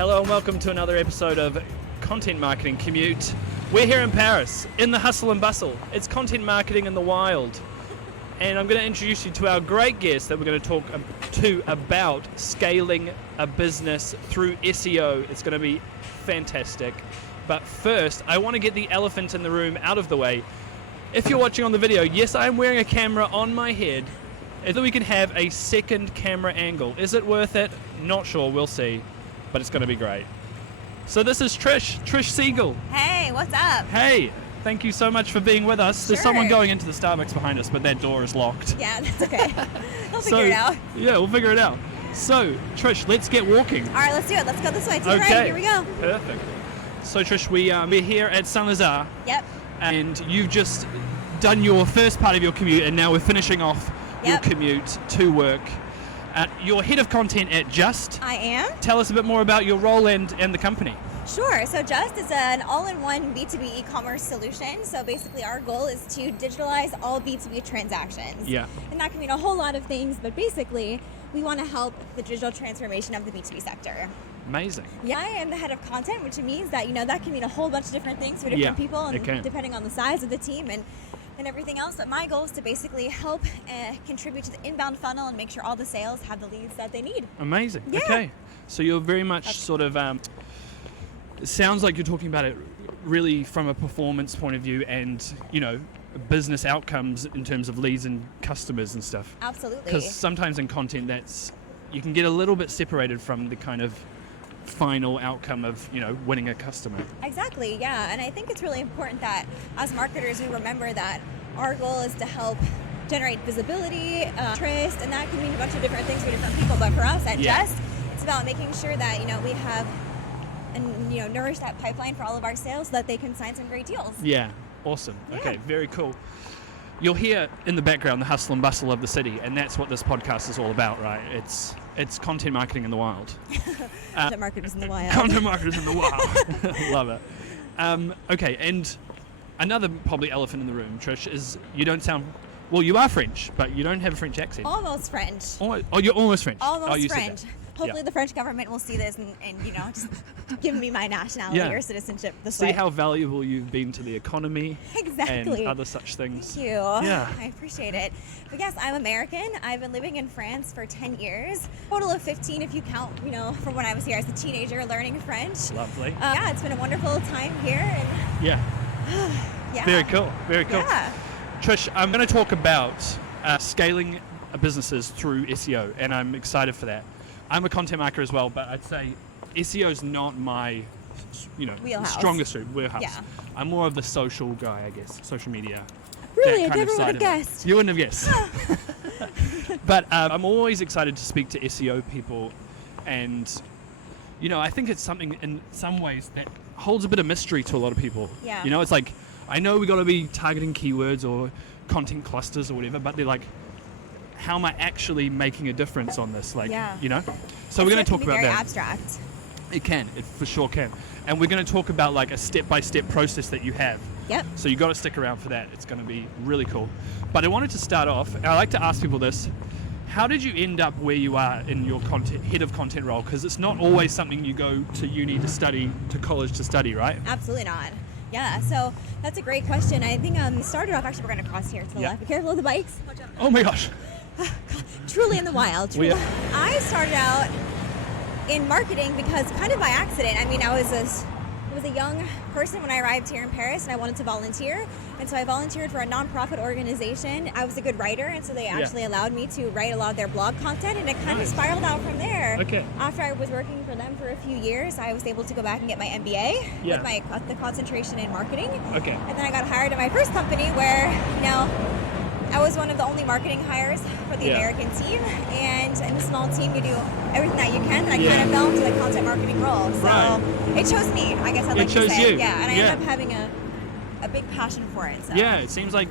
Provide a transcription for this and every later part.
Hello and welcome to another episode of Content Marketing Commute. We're here in Paris, in the hustle and bustle. It's content marketing in the wild. And I'm going to introduce you to our great guest that we're going to talk to about scaling a business through SEO. It's going to be fantastic. But first, I want to get the elephant in the room out of the way. If you're watching on the video, yes, I'm wearing a camera on my head. If we can have a second camera angle. Is it worth it? Not sure, we'll see. But it's going to be great. So this is Trish Seidel. Hey, what's up? Hey, thank you so much for being with us. Sure. There's someone going into the Starbucks behind us, but that door is locked. Yeah, that's okay. We'll figure it out. Yeah, we'll figure it out. So, Trish, let's get walking. All right, let's do it. Let's go this way. To the Okay. right. Here we go. Perfect. So, Trish, we're here at Saint-Lazare. Yep. And you've just done your first part of your commute, and now we're finishing off your Yep. commute to work. You're head of content at DJUST. I am. Tell us a bit more about your role and the company. Sure. So DJUST is an all-in-one B2B e-commerce solution. So basically our goal is to digitalize all B2B transactions. Yeah. And that can mean a whole lot of things, but basically we want to help the digital transformation of the B2B sector. Amazing. Yeah, I am the head of content, which means that, that can mean a whole bunch of different things for different people, it can. and depending on the size of the team and everything else. But my goal is to basically help contribute to the inbound funnel and make sure all the sales have the leads that they need. Amazing. Yeah. Okay. So you're very much sort of, it sounds like you're talking about it really from a performance point of view and, business outcomes in terms of leads and customers and stuff. Absolutely. Because sometimes in content you can get a little bit separated from the kind of final outcome of, winning a customer. Exactly, yeah. And I think it's really important that as marketers we remember that our goal is to help generate visibility, interest, and that can mean a bunch of different things for different people. But for us at DJUST, it's about making sure that, we have and nourish that pipeline for all of our sales so that they can sign some great deals. Yeah, awesome. Yeah. Okay, very cool. You'll hear in the background the hustle and bustle of the city, and that's what this podcast is all about, right? It's content marketing in the wild. Content marketers in the wild. Content marketers in the wild. Love it. Okay, and another probably elephant in the room, Trish, is you don't sound... Well, you are French, but you don't have a French accent. Almost French. You're almost French. Almost you said French. that. Hopefully Yeah. the French government will see this and just give me my nationality or citizenship this way. See how valuable you've been to the economy Exactly. and other such things. Thank you. Yeah. I appreciate it. But yes, I'm American. I've been living in France for 10 years. Total of 15 if you count, from when I was here as a teenager learning French. Lovely. Yeah, it's been a wonderful time here. And Yeah. yeah. Very cool. Very cool. Yeah. Trish, I'm going to talk about scaling businesses through SEO, and I'm excited for that. I'm a content marketer as well, but I'd say SEO is not my, Wheelhouse. strongest wheelhouse. Yeah. I'm more of the social guy, I guess, social media. Really? that I kind of never would side have of it. guessed. You wouldn't have guessed. But I'm always excited to speak to SEO people, and I think it's something in some ways that holds a bit of mystery to a lot of people. Yeah. It's like, I know we got to be targeting keywords or content clusters or whatever, but they're like, how am I actually making a difference on this? So we're going to talk about very that. Abstract. It for sure can. And we're going to talk about like a step-by-step process that you have. Yep. So you got to stick around for that. It's going to be really cool. But I wanted to start off, and I like to ask people this, how did you end up where you are in your head of content role? Because it's not always something you go to uni to study, to college to study, right? Absolutely not. Yeah, so that's a great question. I think started off, actually we're going to cross here to the left. Be careful of the bikes. Oh my gosh. Truly in the wild. Truly. I started out in marketing because kind of by accident. I mean, I was a young person when I arrived here in Paris, and I wanted to volunteer. And so I volunteered for a nonprofit organization. I was a good writer, and so they actually allowed me to write a lot of their blog content, and it kind of spiraled out from there. Okay. After I was working for them for a few years, I was able to go back and get my MBA with the concentration in marketing. Okay. And then I got hired at my first company where, I was one of the only marketing hires for the American team, and in a small team you do everything that you can, and I kind of fell into the content marketing role. So it chose me, I guess I'd like to say. It chose you. Yeah, and I ended up having a big passion for it. So. Yeah, it seems like,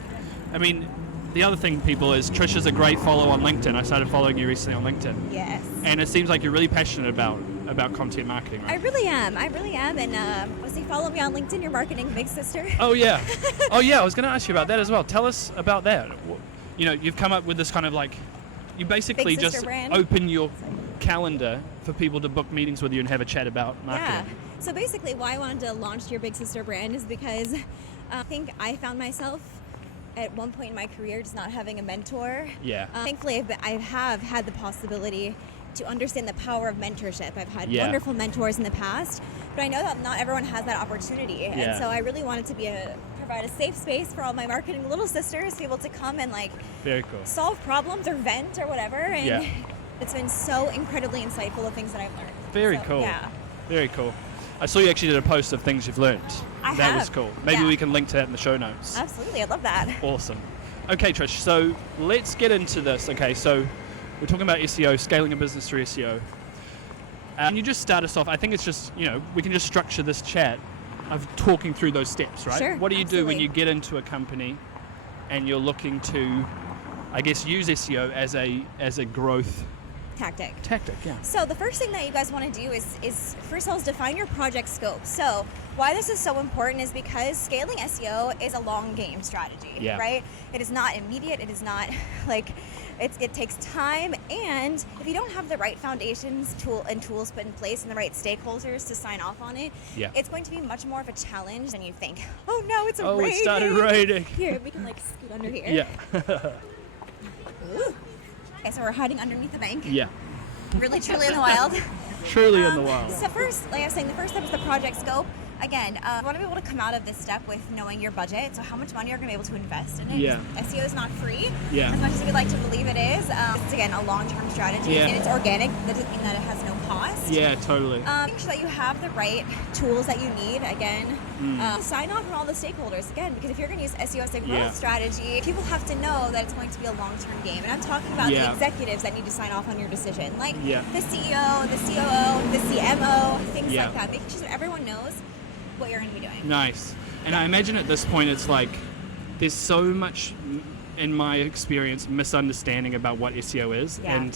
the other thing, people, is Trish is a great follow on LinkedIn. I started following you recently on LinkedIn. Yes. And it seems like you're really passionate about content marketing, right? I really am, and obviously follow me on LinkedIn, your marketing big sister. Oh yeah, I was going to ask you about that as well. Tell us about that. You've come up with this kind of like, you basically Big sister just brand. open your calendar for people to book meetings with you and have a chat about marketing. Yeah. So basically why I wanted to launch Your Big Sister brand is because I think I found myself at one point in my career just not having a mentor. Yeah. Thankfully, I have had the possibility to understand the power of mentorship. I've had Yeah. wonderful mentors in the past, but I know that not everyone has that opportunity. Yeah. And so I really wanted to provide a safe space for all my marketing little sisters to be able to come and Very cool. solve problems or vent or whatever. And Yeah. it's been so incredibly insightful of things that I've learned. Very So, cool. Yeah. Very cool. I saw you actually did a post of things you've learned. That was have. cool. Maybe Yeah. we can link to that in the show notes. Absolutely. I love that. Awesome. Okay, Trish, so let's get into this. Okay, so we're talking about SEO, scaling a business through SEO. Can you just start us off? I think it's just, we can just structure this chat of talking through those steps, right? Sure, What do you do when absolutely. you get into a company and you're looking to, I guess, use SEO as a growth Tactic. Yeah. So the first thing that you guys want to do is first of all is define your project scope. So why this is so important is because scaling SEO is a long game strategy, Yeah. right? It is not immediate. It is not it takes time, and if you don't have the right foundations tools put in place and the right stakeholders to sign off on it, Yeah. it's going to be much more of a challenge than you think. Oh no, it's Oh, raining. it started raining. Here, we can scoot under here. Yeah. Ooh. Okay, so we're hiding underneath the bank. Yeah. Really, truly in the wild. Truly in the wild. So first, like I was saying, the first step is the project scope. Again, you want to be able to come out of this step with knowing your budget, so how much money you're going to be able to invest in it. Yeah. SEO is not free, Yeah. as much as we'd like to believe it is. It's, again, a long-term strategy, Yeah. and it's organic. That doesn't mean that it has no cost. Yeah, totally. Make sure that you have the right tools that you need. Again, sign off from all the stakeholders. Again, because if you're going to use SEO as a growth Yeah. strategy, people have to know that it's going to be a long-term game. And I'm talking about Yeah. the executives that need to sign off on your decision, like Yeah. the CEO, the COO, the CMO, things Yeah. like that. Making sure that everyone knows what you're going to be doing. Nice. And I imagine at this point it's there's so much, in my experience, misunderstanding about what SEO is, Yeah.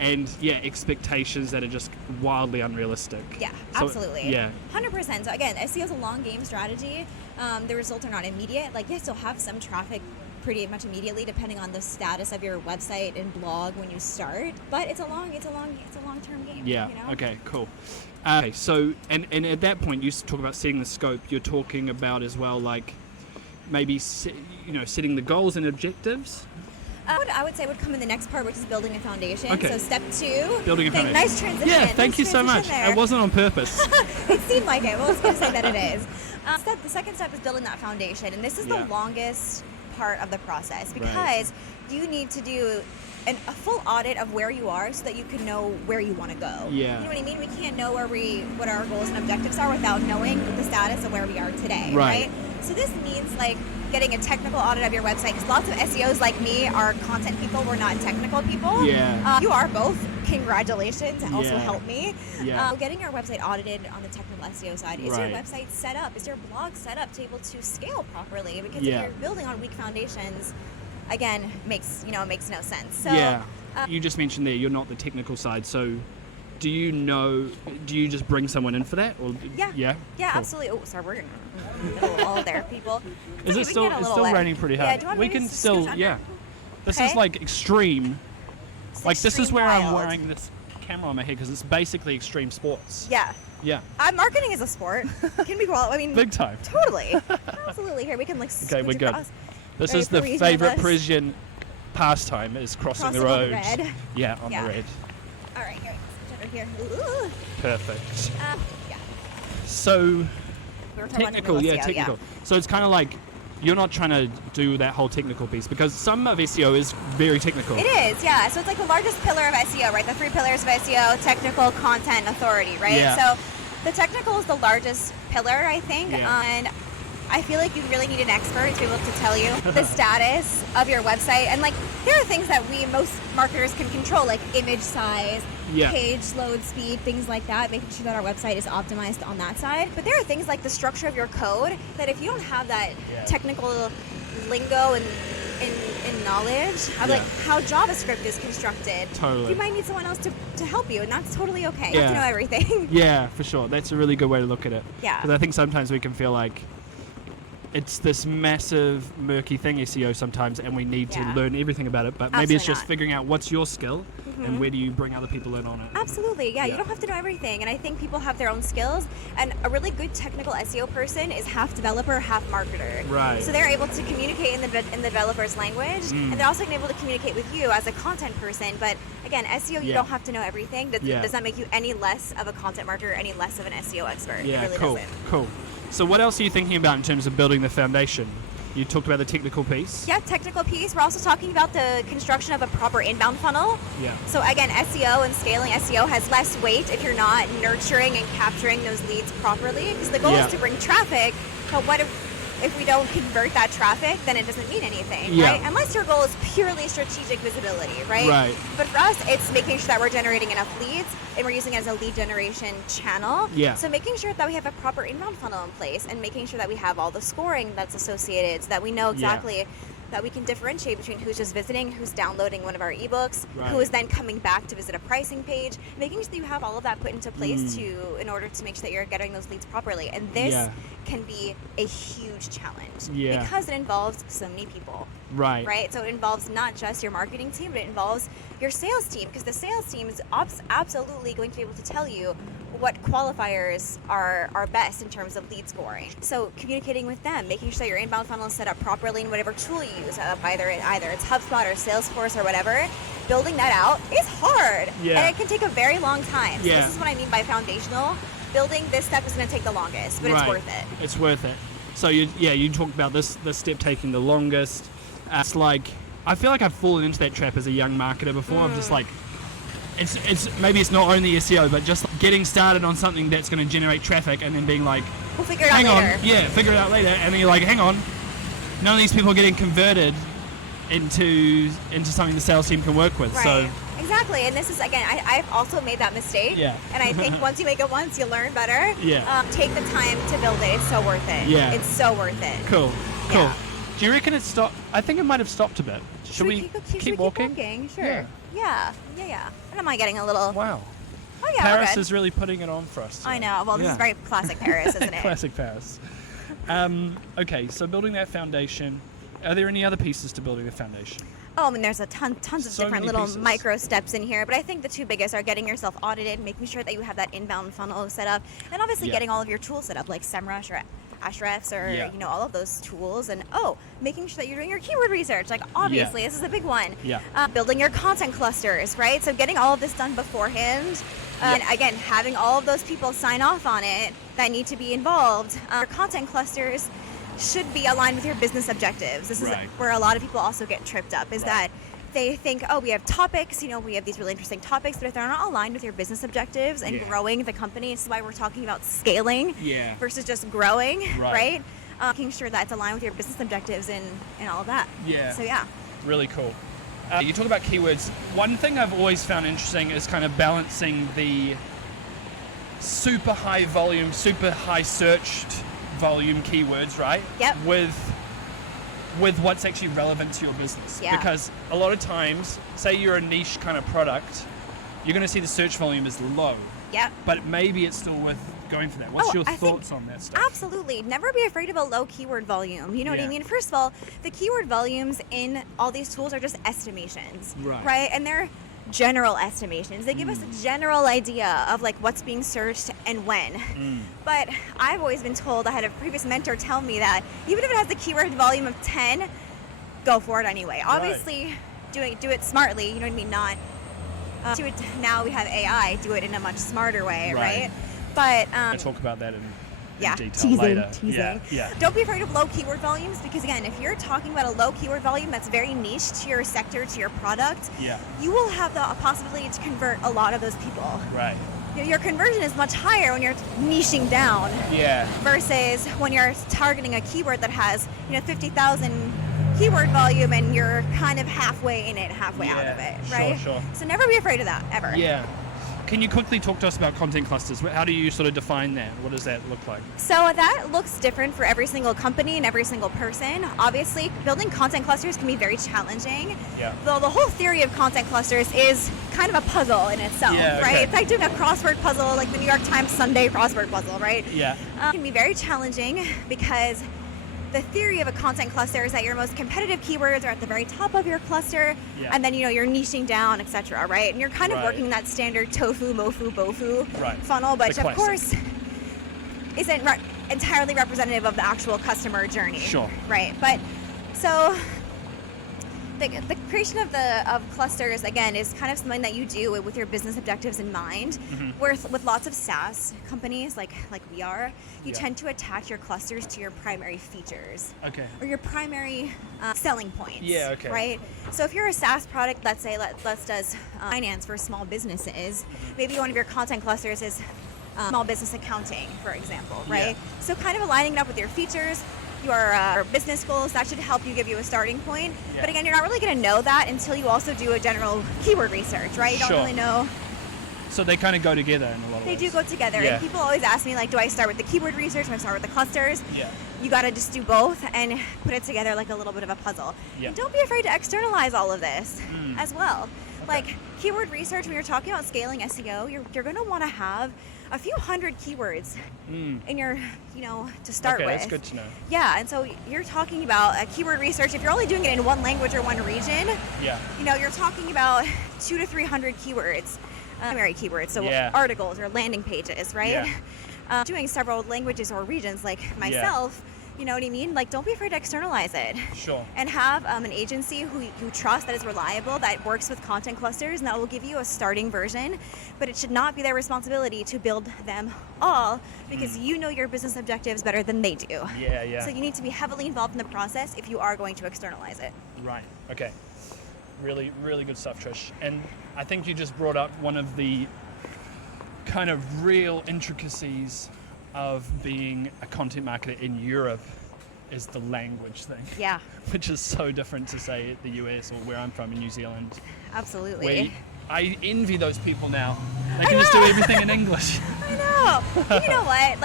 and expectations that are just wildly unrealistic. Yeah, So, absolutely. yeah. 100%. So again, SEO is a long game strategy. The results are not immediate. Yes, you'll have some traffic pretty much immediately, depending on the status of your website and blog when you start. But it's a long-term game. Yeah. You know? Okay. Cool. Okay. So, and at that point, you talk about setting the scope. You're talking about as well, maybe setting the goals and objectives. I would say would come in the next part, which is building a foundation. Okay. So step 2, Building a foundation. Nice transition. Yeah. Thank Nice you so much. transition there. It wasn't on purpose. It seemed like it. Well, I was going to say that it is. The second step is building that foundation, and this is Yeah. the longest part of the process because you need to do a full audit of where you are so that you can know where you want to go. Yeah. You know what I mean? We can't know what our goals and objectives are without knowing the status of where we are today, Right. right? So this means getting a technical audit of your website, because lots of SEOs like me are content people. We're not technical people. Yeah. You are both. Congratulations. Also Yeah. help me. Yeah. Getting your website audited on the technical SEO side. Is Right. your website set up? Is your blog set up to be able to scale properly? Because Yeah. if you're building on weak foundations, again, makes no sense. So Yeah. You just mentioned there you're not the technical side, so do you just bring someone in for that? Or Yeah. Yeah. Yeah, Cool. absolutely. Oh, sorry, we're in the middle of all there, people. Is We it can still? get a It's little still wet. raining pretty Yeah, hard. do you want We me can to still. scoot under? Yeah. This Okay. is extreme. It's This is extreme where I'm wild. wearing this camera on my head because it's basically extreme sports. Yeah. Yeah. Marketing is a sport. Can be cool. I mean, Big time. totally. Absolutely. Here, we can Okay, scooch we're good. across. This Very is the Parisian favorite of us. Parisian pastime is crossing the Crossing on road. the red. Yeah, on Yeah. the red. All right, here. Scooch under here. Ooh. Perfect. Yeah. So We were talking about technical, yeah, SEO, technical. So it's kind of you're not trying to do that whole technical piece because some of SEO is very technical. It is, yeah. So it's the largest pillar of SEO, right? The 3 pillars of SEO: technical, content, and authority, right? Yeah. So the technical is the largest pillar, I think. Yeah. And I feel like you really need an expert to be able to tell you the status of your website. And there are things that most marketers can control, like image size, Yeah. page load speed, things like that, making sure that our website is optimized on that side. But there are things like the structure of your code that if you don't have that technical lingo and knowledge of how JavaScript is constructed, Totally. you might need someone else to help you, and that's totally okay. You Yeah. have to know everything. Yeah, for sure. That's a really good way to look at it. Yeah. Because I think sometimes we can feel it's this massive murky thing, SEO sometimes, and we need to learn everything about it, but maybe it's just figuring out what's your skill and where do you bring other people in on it. Absolutely, yeah, you don't have to know everything, and I think people have their own skills, and a really good technical SEO person is half developer, half marketer. Right. So they're able to communicate in the developer's language, and they're also able to communicate with you as a content person, but again, SEO, you don't have to know everything. Does not make you any less of a content marketer, any less of an SEO expert. Yeah, it really doesn't. Cool. So what else are you thinking about in terms of building the foundation? You talked about the technical piece. Yeah, technical piece. We're also talking about the construction of a proper inbound funnel. Yeah. So again, SEO and scaling SEO has less weight if you're not nurturing and capturing those leads properly, because the goal is to bring traffic, but what if we don't convert that traffic, then it doesn't mean anything, right? Unless your goal is purely strategic visibility, right? Right. But for us, it's making sure that we're generating enough leads and we're using it as a lead generation channel. Yeah. So making sure that we have a proper inbound funnel in place and making sure that we have all the scoring that's associated so that we know exactly that we can differentiate between who's just visiting, who's downloading one of our ebooks, who is then coming back to visit a pricing page, making sure that you have all of that put into place in order to make sure that you're getting those leads properly. And this can be a huge challenge because it involves so many people. Right. So it involves not just your marketing team, but it involves your sales team, because the sales team is absolutely going to be able to tell you what qualifiers are best in terms of lead scoring. So communicating with them, making sure that your inbound funnel is set up properly in whatever tool you use, either it's HubSpot or Salesforce or whatever. Building that out is hard, and it can take a very long time. So this is what I mean by foundational. Building this step is going to take the longest, but it's worth it. It's worth it. So you talked about this step taking the longest. It's like, I feel like I've fallen into that trap as a young marketer before. I'm just like, it's maybe it's not only SEO, but just getting started on something that's going to generate traffic and then being like, we'll figure it out later. Figure it out later. And then you're like, hang on, none of these people are getting converted into something the sales team can work with. Right. So exactly, and this is, again, I've also made that mistake. Yeah. And I think once you make it once, you learn better. Yeah. Take the time to build it. It's so worth it. Yeah. It's so worth it. Cool. Yeah. Do you reckon it stopped? I think it might have stopped a bit. Should we keep walking? Sure. Yeah. I don't mind getting a little... Wow. Oh, yeah, Paris is really putting it on for us today. I know. Well, this is very classic Paris, isn't it? Classic Paris. Okay, so building that foundation. Are there any other pieces to building the foundation? Oh, I mean, there's tons of different little pieces. micro steps in here, but I think the two biggest are getting yourself audited, making sure that you have that inbound funnel set up, and obviously getting all of your tools set up, like SEMrush or Ahrefs or all of those tools, and making sure that you're doing your keyword research. Like, obviously, this is a big one. Building your content clusters, right? So getting all of this done beforehand, and again, having all of those people sign off on it that need to be involved. Your content clusters should be aligned with your business objectives. This is where a lot of people also get tripped up, is that they think, we have topics, we have these really interesting topics, but if they're not aligned with your business objectives and growing the company, this is why we're talking about scaling versus just growing, right? Making sure that it's aligned with your business objectives and all of that. So really cool. You talk about keywords. One thing I've always found interesting is kind of balancing the super high volume, super high searched volume keywords, right? With what's actually relevant to your business. Because a lot of times, say you're a niche kind of product, you're going to see the search volume is low. But maybe it's still worth going for that. What's your thoughts on that stuff? Absolutely. Never be afraid of a low keyword volume. You know what I mean? First of all, the keyword volumes in all these tools are just estimations, right? And they're general estimations. They give us a general idea of like what's being searched and when. But I've always been told, I had a previous mentor tell me that even if it has a keyword volume of 10, go for it anyway. Obviously, do it smartly, you know what I mean? Not do it now we have AI, do it in a much smarter way, right? But I'll talk about that in detail teasing. later. Don't be afraid of low keyword volumes, because again, if you're talking about a low keyword volume that's very niche to your sector, to your product, you will have the possibility to convert a lot of those people. Your conversion is much higher when you're niching down versus when you're targeting a keyword that has 50,000 keyword volume and you're kind of halfway in it, halfway out of it, right? Sure. So never be afraid of that, ever. Can you quickly talk to us about content clusters? How do you sort of define that? What does that look like? So that looks different for every single company and every single person. Obviously, building content clusters can be very challenging. Though the whole theory of content clusters is kind of a puzzle in itself, right? It's like doing a crossword puzzle, like the New York Times Sunday crossword puzzle, right? It can be very challenging because the theory of a content cluster is that your most competitive keywords are at the very top of your cluster, and then you're niching down, etc. Right? And you're kind of working that standard tofu, mofu, bofu funnel, which of course isn't entirely representative of the actual customer journey. Sure. Right. But so the creation of clusters, again, is kind of something that you do with your business objectives in mind. With lots of SaaS companies like we are, you tend to attach your clusters to your primary features. Okay. Or your primary selling points. Yeah, okay. Right? So if you're a SaaS product, let's say, let's does finance for small businesses, maybe one of your content clusters is small business accounting, for example, right? Yeah. So kind of aligning it up with your features, your business goals, that should help you give you a starting point. Yeah. But again, you're not really going to know that until you also do a general keyword research, right? You don't really know. So they kind of go together in a lot of ways. They do go together. Yeah. And people always ask me, like, do I start with the keyword research? Do I start with the clusters? Yeah. You got to just do both and put it together like a little bit of a puzzle. Yeah. And don't be afraid to externalize all of this as well. Okay. Like keyword research, when you're talking about scaling SEO, you're going to want to have a few hundred keywords in your, to start with. Okay, that's good to know. Yeah, and so you're talking about keyword research. If you're only doing it in one language or one region, you're talking about 200 to 300 keywords, primary keywords, so articles or landing pages, right? Yeah. Doing several languages or regions like myself, you know what I mean? Like, don't be afraid to externalize it. Sure. And have an agency who you trust, that is reliable, that works with content clusters, and that will give you a starting version. But it should not be their responsibility to build them all, because you know your business objectives better than they do. Yeah, yeah. So you need to be heavily involved in the process if you are going to externalize it. Right. Okay. Really, really good stuff, Trish. And I think you just brought up one of the kind of real intricacies of being a content marketer in Europe is the language thing. Yeah. Which is so different to, say, the US or where I'm from in New Zealand. Absolutely. I envy those people now. They can just do everything in English. I know. You know what?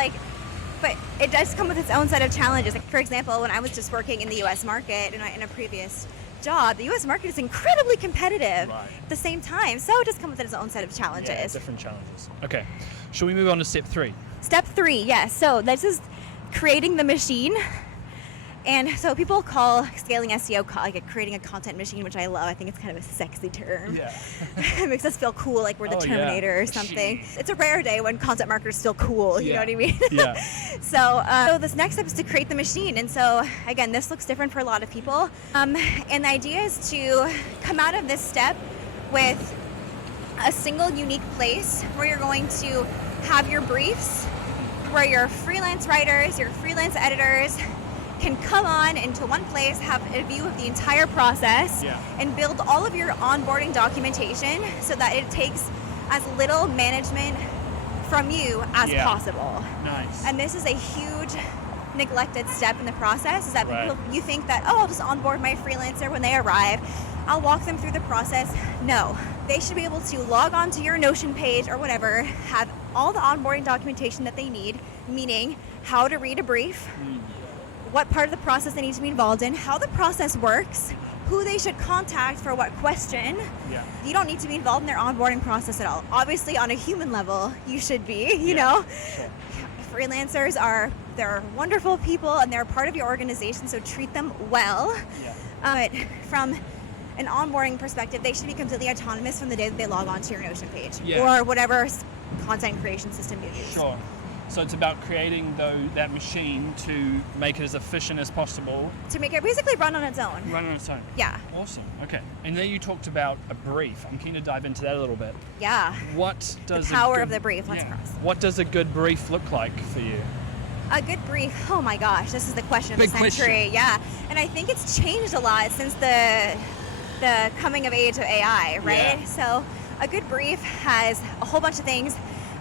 But it does come with its own set of challenges. Like, for example, when I was just working in the US market in a previous job, the US market is incredibly competitive at the same time. So it does come with its own set of challenges. Yeah, different challenges. Okay. Shall we move on to step 3? Step 3, yes. So this is creating the machine. And so people call scaling SEO creating a content machine, which I love. I think it's kind of a sexy term. Yeah. It makes us feel cool, like we're the Terminator or something. Machine. It's a rare day when content marketers feel cool, you know what I mean? Yeah. So this next step is to create the machine. And so, again, this looks different for a lot of people. And the idea is to come out of this step with a single unique place where you're going to have your briefs, where your freelance writers, your freelance editors can come on into one place, have a view of the entire process, and build all of your onboarding documentation so that it takes as little management from you as possible. Nice. And this is a huge neglected step in the process, is that you think that, I'll just onboard my freelancer when they arrive. I'll walk them through the process. No, they should be able to log on to your Notion page or whatever, have all the onboarding documentation that they need, meaning how to read a brief, what part of the process they need to be involved in, how the process works, who they should contact for what question. Yeah. You don't need to be involved in their onboarding process at all. Obviously, on a human level, you should be, you know. Sure. Freelancers they're wonderful people and they're part of your organization, so treat them well. Yeah. From an onboarding perspective, they should be completely autonomous from the day that they log on to your Notion page or whatever content creation system you use. Sure. So it's about creating that machine to make it as efficient as possible. To make it basically run on its own. Run on its own. Yeah. Awesome. Okay. And then you talked about a brief. I'm keen to dive into that a little bit. Yeah. What does the power of the brief? Let's cross. What does a good brief look like for you? A good brief. Oh my gosh, this is the question of the century. Question. Yeah. And I think it's changed a lot since the coming of age of AI, right? Yeah. So a good brief has a whole bunch of things,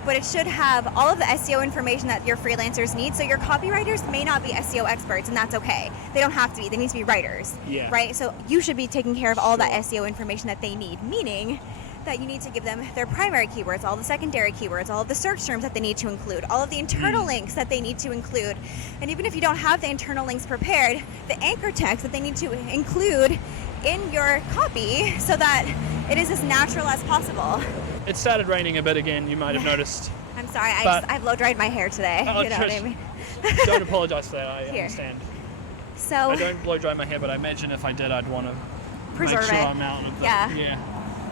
but it should have all of the SEO information that your freelancers need. So your copywriters may not be SEO experts, and that's okay. They don't have to be. They need to be writers, right? So you should be taking care of all that SEO information that they need, meaning that you need to give them their primary keywords, all the secondary keywords, all of the search terms that they need to include, all of the internal links that they need to include. And even if you don't have the internal links prepared, the anchor text that they need to include in your copy so that it is as natural as possible. It started raining a bit again, you might have noticed. I'm sorry, I've blow dried my hair today. You know what I mean? Don't apologize for that, I understand. So I don't blow dry my hair, but I imagine if I did, I'd want to preserve make sure it. I'm out of the, Yeah.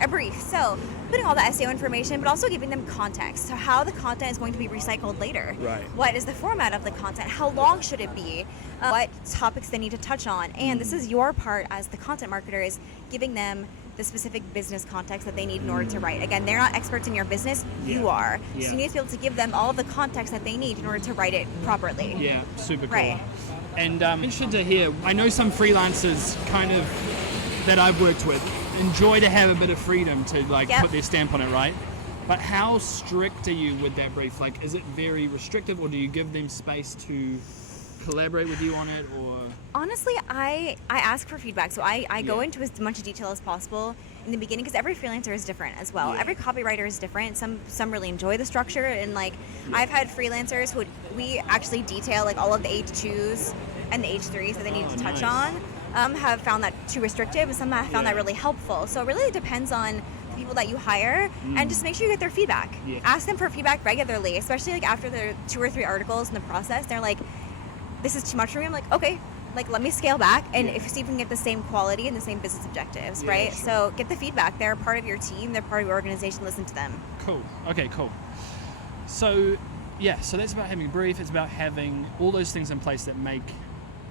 A brief. So putting all the SEO information, but also giving them context. So how the content is going to be recycled later. Right. What is the format of the content? How long should it be? What topics they need to touch on? And this is your part as the content marketer, is giving them the specific business context that they need in order to write. Again, they're not experts in your business, you are. Yeah. So you need to be able to give them all of the context that they need in order to write it properly. Yeah, super cool. Right. And I'm interested to hear, I know some freelancers kind of that I've worked with enjoy to have a bit of freedom to put their stamp on it, right? But how strict are you with that brief? Like, is it very restrictive, or do you give them space to collaborate with you on it, or? Honestly, I ask for feedback. So I go into as much detail as possible in the beginning, because every freelancer is different as well. Yeah. Every copywriter is different. Some really enjoy the structure, and I've had freelancers who we actually detail all of the H2s and the H3s that they need to touch on. Have found that too restrictive, and some have found that really helpful. So it really depends on the people that you hire, and just make sure you get their feedback. Yeah. Ask them for feedback regularly, especially after the 2 or 3 articles in the process. They're like, this is too much for me. I'm like, okay, let me scale back and see if we can get the same quality and the same business objectives, right? Sure. So get the feedback. They're part of your team. They're part of your organization. Listen to them. Cool. Okay, cool. So that's about having a brief. It's about having all those things in place that make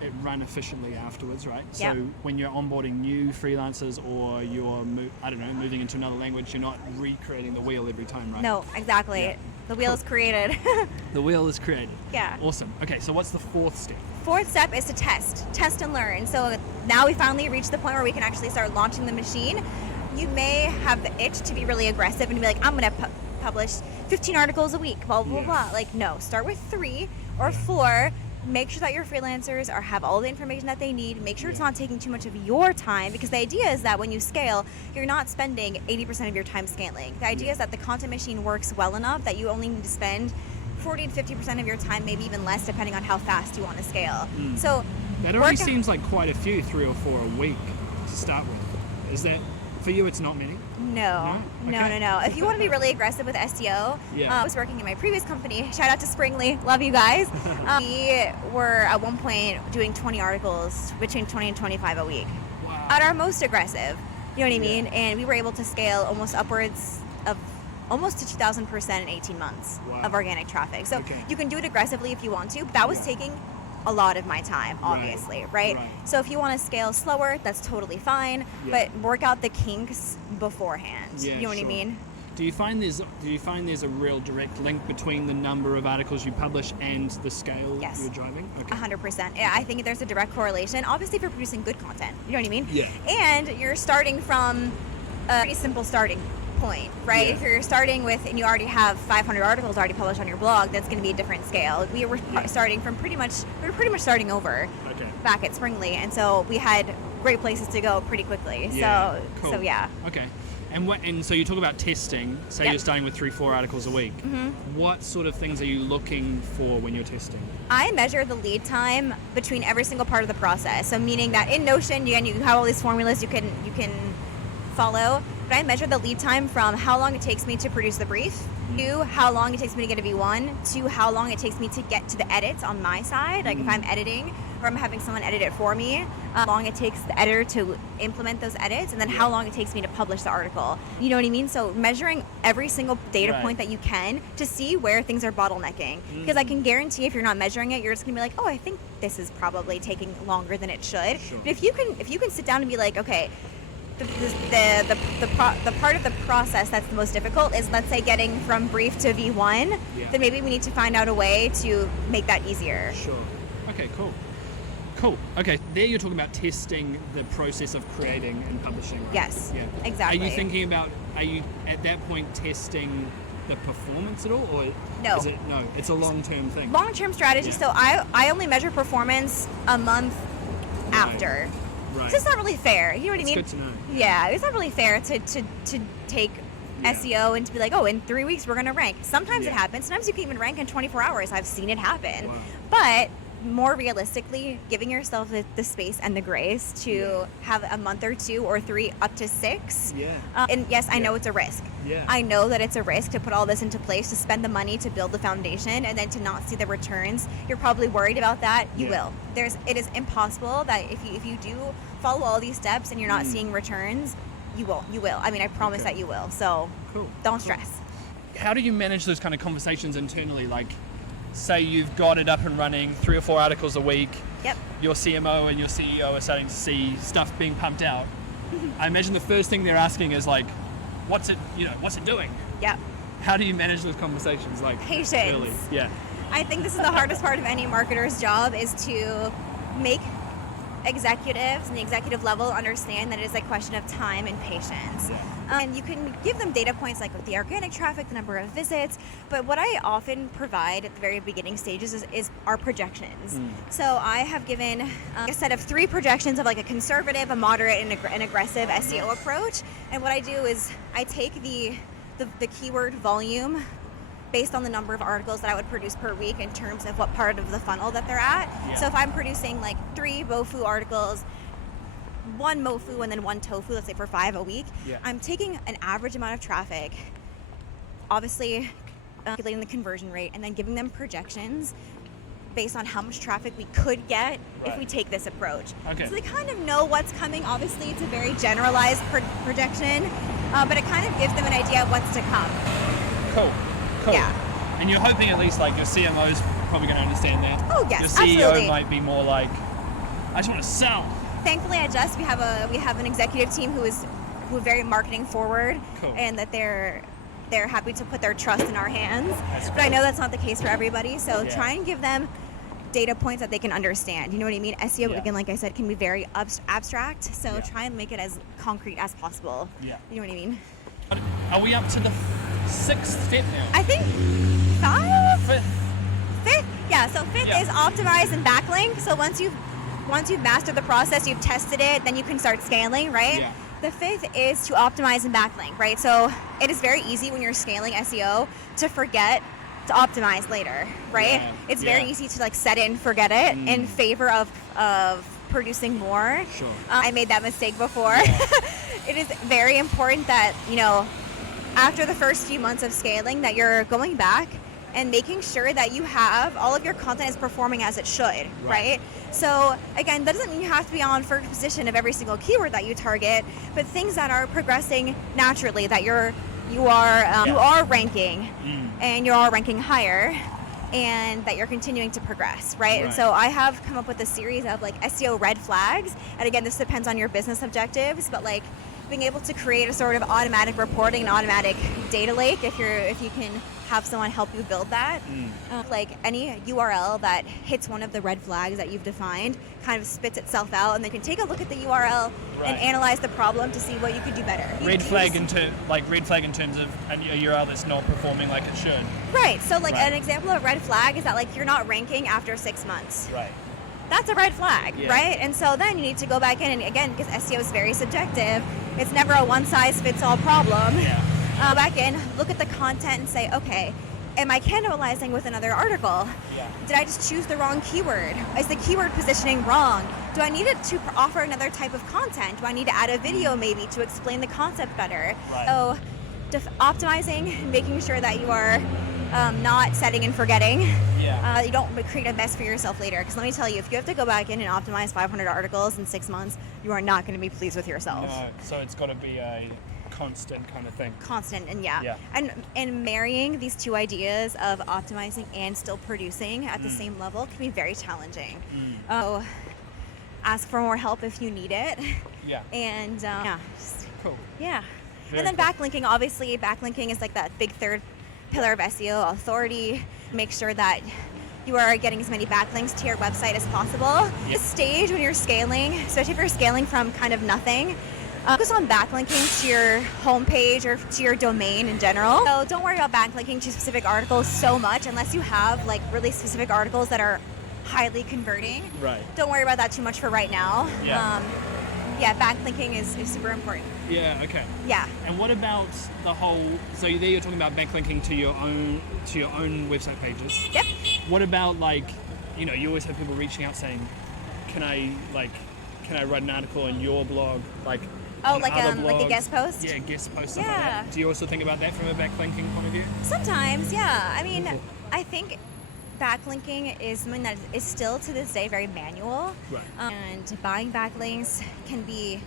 it run efficiently afterwards, right? Yep. So when you're onboarding new freelancers, or you're, moving into another language, you're not recreating the wheel every time, right? No, exactly. Yeah. The wheel is created. The wheel is created. Yeah. Awesome. Okay, so what's the 4th step? 4th step is to test and learn. So now we finally reached the point where we can actually start launching the machine. You may have the itch to be really aggressive and be like, I'm going to publish 15 articles a week, blah, blah, blah. No, start with 3 or 4. Make sure that your freelancers have all the information that they need. Make sure it's not taking too much of your time, because the idea is that when you scale, you're not spending 80% of your time scaling. The idea is that the content machine works well enough that you only need to spend 40 to 50% of your time, maybe even less, depending on how fast you want to scale. So that already seems like quite a few, 3 or 4 a week to start with. Is that, for you, it's not many? No. If you want to be really aggressive with SEO, I was working in my previous company. Shout out to Springly. Love you guys. We were at one point doing 20 articles, between 20 and 25 a week. Wow. At our most aggressive. You know what I mean? And we were able to scale upwards of almost to 2,000% in 18 months of organic traffic. So you can do it aggressively if you want to, but that was taking a lot of my time, obviously, right? So if you want to scale slower, that's totally fine, but work out the kinks beforehand. You know what I mean? Do you find there's a real direct link between the number of articles you publish and the scale you're driving? Okay. 100%. Yeah, I think there's a direct correlation. Obviously, if you're producing good content, you know what I mean? Yeah. And you're starting from a pretty simple starting point, right? Yeah. If you're starting with, and you already have 500 articles already published on your blog, that's going to be a different scale. We were starting from pretty much starting over back at Springly, and so we had great places to go pretty quickly. Yeah. So Cool. yeah. Okay. And so you talk about testing. Say you're starting with 3-4 articles a week. What sort of things are you looking for when you're testing? I measure the lead time between every single part of the process. So meaning that in Notion, you have all these formulas you can follow. But I measure the lead time from how long it takes me to produce the brief, to how long it takes me to get a V1, to how long it takes me to get to the edits on my side. Like if I'm editing or I'm having someone edit it for me, how long it takes the editor to implement those edits, and then how long it takes me to publish the article. You know what I mean? So measuring every single data point that you can to see where things are bottlenecking. Because I can guarantee if you're not measuring it, you're just gonna be like, oh, I think this is probably taking longer than it should. But if you can sit down and be like, okay, the part of the process that's the most difficult is, let's say, getting from brief to V1, then maybe we need to find out a way to make that easier. Sure. Okay, cool. Okay, there you're talking about testing the process of creating and publishing, right? Yes, exactly. Are you at that point testing the performance at all, or no? It's a long-term thing. Long-term strategy. So I only measure performance a month after. Right. So it's not really fair. You know what I mean? It's good to know. Yeah, it's not really fair to take SEO and to be like, oh, in 3 weeks we're going to rank. Sometimes it happens. Sometimes you can even rank in 24 hours. I've seen it happen. Wow. But more realistically, giving yourself the space and the grace to have a month or 2 or 3 up to 6. And yes, I know it's a risk. I know that it's a risk to put all this into place, to spend the money to build the foundation, and then to not see the returns. You're probably worried about that. You will. It is impossible that if you do follow all these steps and you're not seeing returns, you will. I mean, I promise that you will. So don't stress. How do you manage those kind of conversations internally? Like, say you've got it up and running, 3 or 4 articles a week. Your CMO and your CEO are starting to see stuff being pumped out. I imagine the first thing they're asking is like, what's it doing? How do you manage those conversations? Like, patience. Early? I think this is the hardest part of any marketer's job, is to make executives and the executive level understand that it is a question of time and patience. And you can give them data points like with the organic traffic, the number of visits, but what I often provide at the very beginning stages is our projections. So I have given a set of 3 projections of like a conservative, a moderate, and an aggressive SEO approach. And what I do is I take the keyword volume based on the number of articles that I would produce per week in terms of what part of the funnel that they're at. So if I'm producing like 3 BOFU articles, 1 MOFU, and then 1 TOFU, let's say for 5 a week, I'm taking an average amount of traffic, obviously calculating the conversion rate, and then giving them projections based on how much traffic we could get if we take this approach. So they kind of know what's coming. Obviously, it's a very generalized projection, but it kind of gives them an idea of what's to come. Cool. And you're hoping at least like your CMO's probably going to understand that. Oh yes, your CEO absolutely. might be more like, I just want to sell. Thankfully at DJUST we have an executive team who is very marketing forward, and that they're happy to put their trust in our hands. But I know that's not the case for everybody, so try and give them data points that they can understand. You know what I mean? SEO, again, like I said, can be very abstract, so try and make it as concrete as possible. You know what I mean? Are we up to the 6th step now? I think 5? 5th? Yeah, so 5th is optimize and backlink. So once you've mastered the process, you've tested it, then you can start scaling, right? The 5th is to optimize and backlink, right? So it is very easy when you're scaling SEO to forget to optimize later, right? It's very easy to like set it and forget it in favor of producing more. I made that mistake before. It is very important that, after the first few months of scaling, that you're going back and making sure that you have all of your content is performing as it should, right? So again, that doesn't mean you have to be on first position of every single keyword that you target, but things that are progressing naturally, that you are ranking, and you are ranking higher, and that you're continuing to progress, right? And so I have come up with a series of like SEO red flags, and again, this depends on your business objectives, but like being able to create a sort of automatic reporting and automatic data lake, if you can have someone help you build that. Like any URL that hits one of the red flags that you've defined kind of spits itself out, and they can take a look at the URL and analyze the problem to see what you could do better. Red flag in terms of a URL that's not performing like it should. Right. So like an example of red flag is that like you're not ranking after 6 months. That's a red flag, right? And so then you need to go back in, and again, because SEO is very subjective, it's never a one-size-fits-all problem. Go back in, look at the content and say, okay, am I cannibalizing with another article? Did I just choose the wrong keyword? Is the keyword positioning wrong? Do I need to offer another type of content? Do I need to add a video maybe to explain the concept better? So optimizing, making sure that you are not setting and forgetting. You don't create a mess for yourself later, because let me tell you, if you have to go back in and optimize 500 articles in 6 months, you are not going to be pleased with yourself. No, so it's got to be a constant kind of thing. Constant, and and marrying these two ideas of optimizing and still producing at the same level can be very challenging. So ask for more help if you need it. And cool. And then backlinking, obviously backlinking is like that big third pillar of SEO, authority. Make sure that you are getting as many backlinks to your website as possible. The stage when you're scaling, especially if you're scaling from kind of nothing, focus on backlinking to your homepage or to your domain in general. So don't worry about backlinking to specific articles so much unless you have like really specific articles that are highly converting. Don't worry about that too much for right now. Backlinking is super important. And what about the whole, so there you're talking about backlinking to your own website pages. What about like, you always have people reaching out saying, can I write an article on your blog, like on like other like a blogs? guest post? Yeah, guest post, stuff like that. Do you also think about that from a backlinking point of view? Sometimes, yeah. I mean, I think backlinking is something that is still to this day very manual. Right. And buying backlinks can be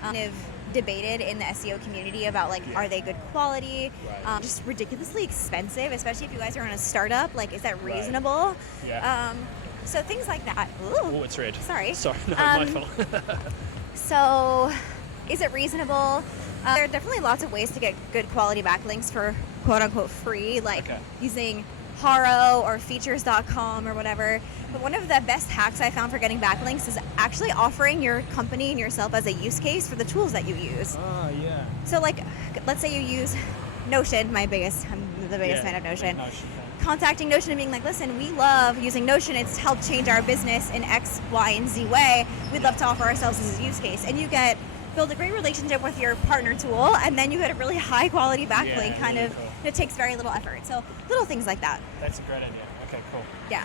kind of debated in the SEO community about like, are they good quality? Right. Just ridiculously expensive, especially if you guys are on a startup. Like, is that reasonable? Right. Yeah. So things like that. Ooh. Oh, it's red. Sorry. No, my fault. So, is it reasonable? There are definitely lots of ways to get good quality backlinks for quote-unquote free, like using Haro or features.com or whatever. But one of the best hacks I found for getting backlinks is actually offering your company and yourself as a use case for the tools that you use. Oh, yeah. So, like, let's say you use Notion, I'm the biggest fan of Notion. Contacting Notion and being like, listen, we love using Notion. It's helped change our business in X, Y, and Z way. We'd love to offer ourselves as a use case. And you build a great relationship with your partner tool, and then you get a really high quality backlink cool. It takes very little effort. So little things like that. That's a great idea. Okay, cool. Yeah.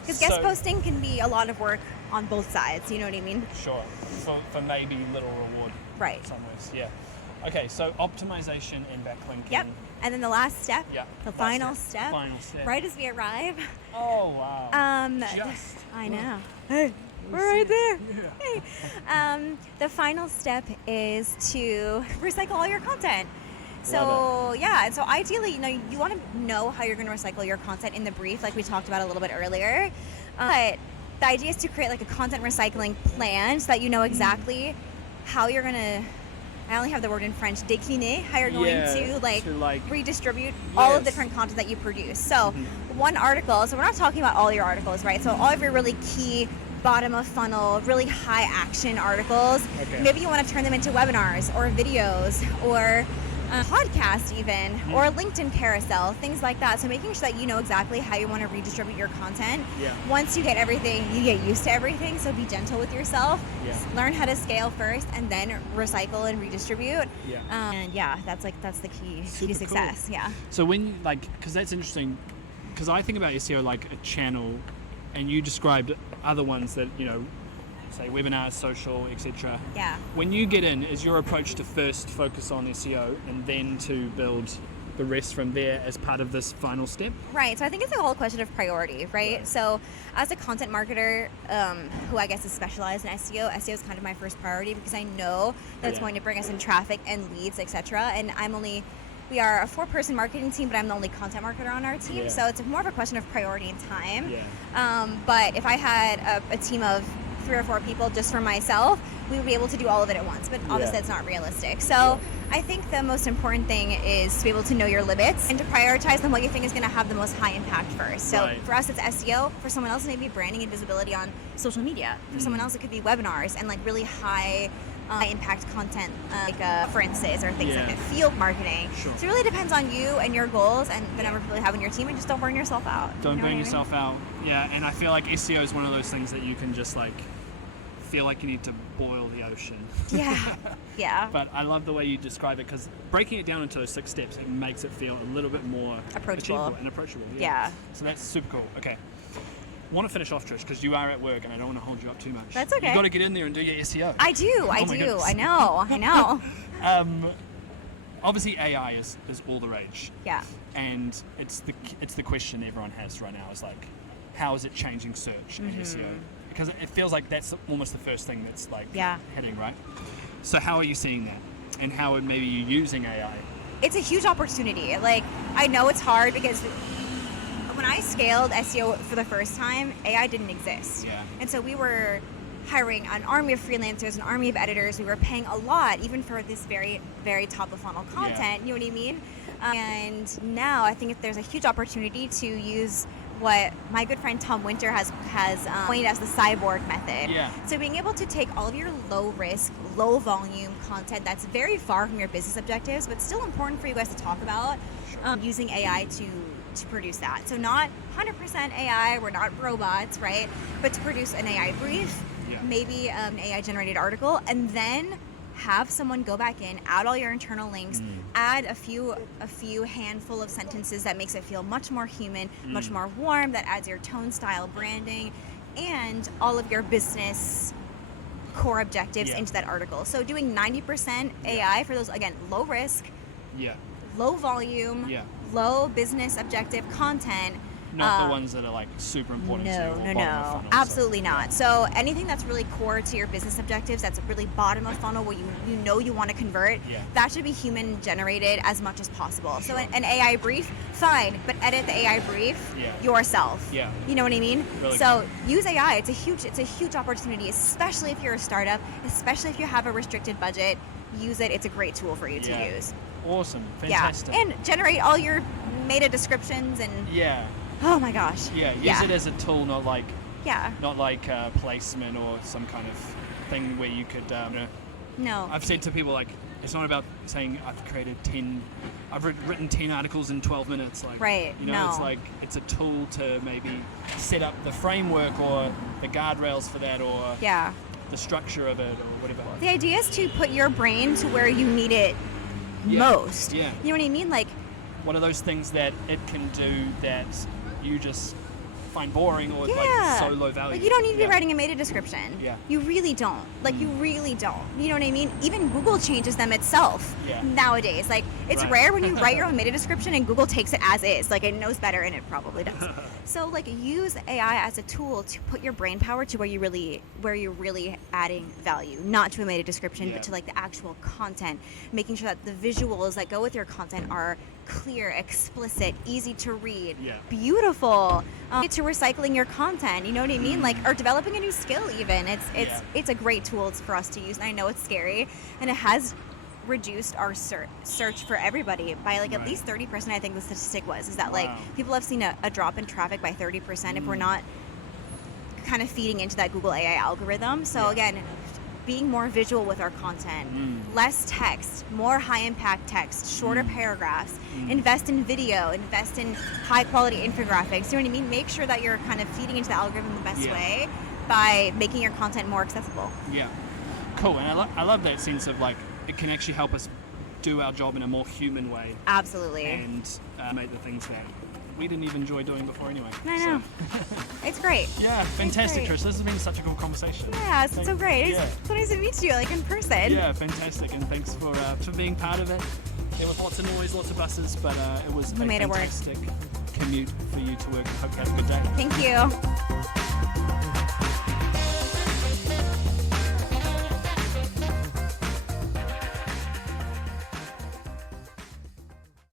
Because guest posting can be a lot of work on both sides, you know what I mean? Sure. For maybe little reward. Right. In some ways, yeah. Okay, so optimization and backlinking. Yep. And then the last step, the final step, Final step. right as we arrive. Oh, wow. Just. I know. Hey, we're right there. Yeah. Hey. The final step is to recycle all your content. So yeah, and so ideally, you want to know how you're going to recycle your content in the brief, like we talked about a little bit earlier. But the idea is to create like a content recycling plan so that you know exactly how you're going to. I only have the word in French, décliner, how you're going to redistribute all of the different content that you produce. So one article, so we're not talking about all your articles, right? So all of your really key bottom of funnel, really high action articles, maybe you want to turn them into webinars or videos or podcast even, or LinkedIn carousel, things like that. So making sure that you know exactly how you want to redistribute your content. Yeah. Once you get everything, you get used to everything, so be gentle with yourself. Yeah. Learn how to scale first and then recycle and redistribute. Yeah. And that's the key to success. Cool. Yeah. So when, because that's interesting, because I think about SEO like a channel, and you described other ones that, say webinars, social, etc. Yeah. When you get in, is your approach to first focus on SEO and then to build the rest from there as part of this final step? Right. So I think it's a whole question of priority, right? So as a content marketer, who I guess is specialized in SEO is kind of my first priority because I know that it's going to bring us in traffic and leads, etc. And we are a 4-person marketing team, but I'm the only content marketer on our team. Yeah. So it's more of a question of priority and time. Yeah. But if I had a team of 3 or 4 people just for myself, we would be able to do all of it at once, but obviously that's not realistic. So I think the most important thing is to be able to know your limits and to prioritize them what you think is going to have the most high impact first. So for us, it's SEO. For someone else, it may be branding and visibility on social media. For someone else, it could be webinars and really high impact content, for instance, or things like that, field marketing. Sure. So it really depends on you and your goals and the number of people you have on your team, and just don't burn yourself out. Don't burn yourself out. Yeah, and I feel like SEO is one of those things that you can just feel like you need to boil the ocean. Yeah. Yeah. But I love the way you describe it, because breaking it down into those 6 steps, it makes it feel a little bit more approachable and approachable. Yeah. So that's super cool. Okay. Want to finish off, Trish, because you are at work and I don't want to hold you up too much. That's okay. You've got to get in there and do your SEO. I do. I know. Obviously, AI is all the rage. Yeah. And it's the question everyone has right now is how is it changing search and SEO? Because it feels like that's almost the first thing that's hitting, right? So how are you seeing that? And how are maybe you using AI? It's a huge opportunity. I know it's hard because when I scaled SEO for the first time, AI didn't exist. Yeah. And so we were hiring an army of freelancers, an army of editors. We were paying a lot, even for this very, very top of funnel content. You know what I mean? And now I think there's a huge opportunity to use what my good friend Tom Winter has coined as the cyborg method. Yeah. So being able to take all of your low risk, low volume content that's very far from your business objectives, but still important for you guys to talk about, using AI to produce that. So not 100% AI, we're not robots, right? But to produce an AI brief, maybe an AI generated article, and then have someone go back in, add all your internal links, add a few handful of sentences that makes it feel much more human, much more warm, that adds your tone, style, branding, and all of your business core objectives into that article. So doing 90% AI for those, again, low risk, low volume, low business objective content. Not the ones that are like super important to you. Or bottom of funnel, absolutely not. So anything that's really core to your business objectives, that's really bottom of funnel where you know you want to convert, that should be human generated as much as possible. So an AI brief, fine, but edit the AI brief yourself. You know what I mean? Really so use AI. It's a huge opportunity, especially if you're a startup, especially if you have a restricted budget. Use it. It's a great tool for you to use. Awesome. Fantastic. And generate all your meta descriptions and oh my gosh. Use it as a tool, not like placement or some kind of thing where you could No. I've said to people, like, it's not about saying I've written 10 articles in 12 minutes, like, it's like it's a tool to maybe set up the framework or the guardrails for that, or the structure of it, or whatever. The idea is to put your brain to where you need it most. You know what I mean? Like, what are those things that it can do that you just find boring or like so low value? Like, you don't need to be writing a meta description. You really don't. Like, you really don't. You know what I mean? Even Google changes them itself nowadays. Like, it's rare when you write your own meta description and Google takes it as is. Like, it knows better, and it probably does. So, like, use AI as a tool to put your brain power to where you're really adding value, not to a meta description, but to like the actual content, making sure that the visuals that go with your content are clear, explicit, easy to read, beautiful, to recycling your content, you know what I mean? Like, or developing a new skill even. It's a great tool for us to use, and I know it's scary, and it has reduced our search for everybody by like at least 30%. I think the statistic is that like people have seen a drop in traffic by 30% if we're not kind of feeding into that Google AI algorithm. So again, being more visual with our content, less text, more high impact text, shorter paragraphs, invest in video, invest in high quality infographics, you know what I mean? Make sure that you're kind of feeding into the algorithm the best way by making your content more accessible. Cool. And I love that sense of like, it can actually help us do our job in a more human way. Absolutely. And make the things that we didn't even enjoy doing before anyway. I know. It's great. Yeah, fantastic, Trish. This has been such a cool conversation. Yeah, it's so great. It's so nice to meet you, like, in person. Yeah, fantastic. And thanks for being part of it. There was lots of noise, lots of buses, but it was a fantastic commute for you to work. Hope you have a good day. Thank you.